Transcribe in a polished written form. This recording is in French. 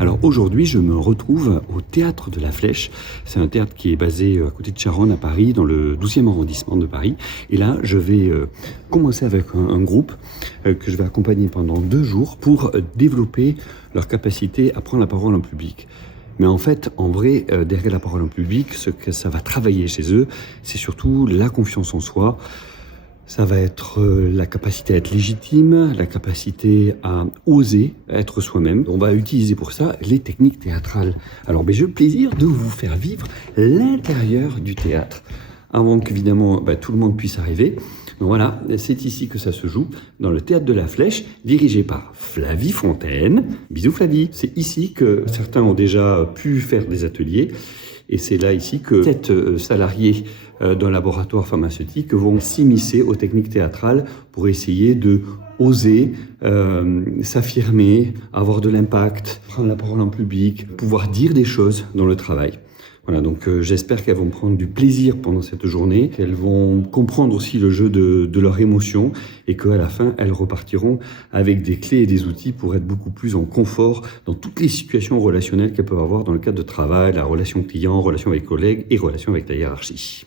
Alors aujourd'hui, je me retrouve au Théâtre de la Flèche. C'est un théâtre qui est basé à côté de Charonne à Paris, dans le 12e arrondissement de Paris. Et là, je vais commencer avec un groupe que je vais accompagner pendant 2 jours pour développer leur capacité à prendre la parole en public. Mais en fait, en vrai, derrière la parole en public, ce que ça va travailler chez eux, c'est surtout la confiance en soi. Ça va être la capacité à être légitime, la capacité à oser être soi-même. On va utiliser pour ça les techniques théâtrales. Alors, j'ai le plaisir de vous faire vivre l'intérieur du théâtre, avant qu'évidemment tout le monde puisse arriver. Donc voilà, c'est ici que ça se joue, dans le Théâtre de la Flèche, dirigé par Flavie Fontaine. Bisous Flavie. C'est ici que certains ont déjà pu faire des ateliers. Et c'est là ici que 7 salariés d'un laboratoire pharmaceutique vont s'immiscer aux techniques théâtrales pour essayer de oser s'affirmer, avoir de l'impact, prendre la parole en public, pouvoir dire des choses dans le travail. Voilà, donc j'espère qu'elles vont prendre du plaisir pendant cette journée, qu'elles vont comprendre aussi le jeu de leurs émotions et qu'à la fin, elles repartiront avec des clés et des outils pour être beaucoup plus en confort dans toutes les situations relationnelles qu'elles peuvent avoir dans le cadre de travail, la relation client, relation avec collègues et relation avec la hiérarchie.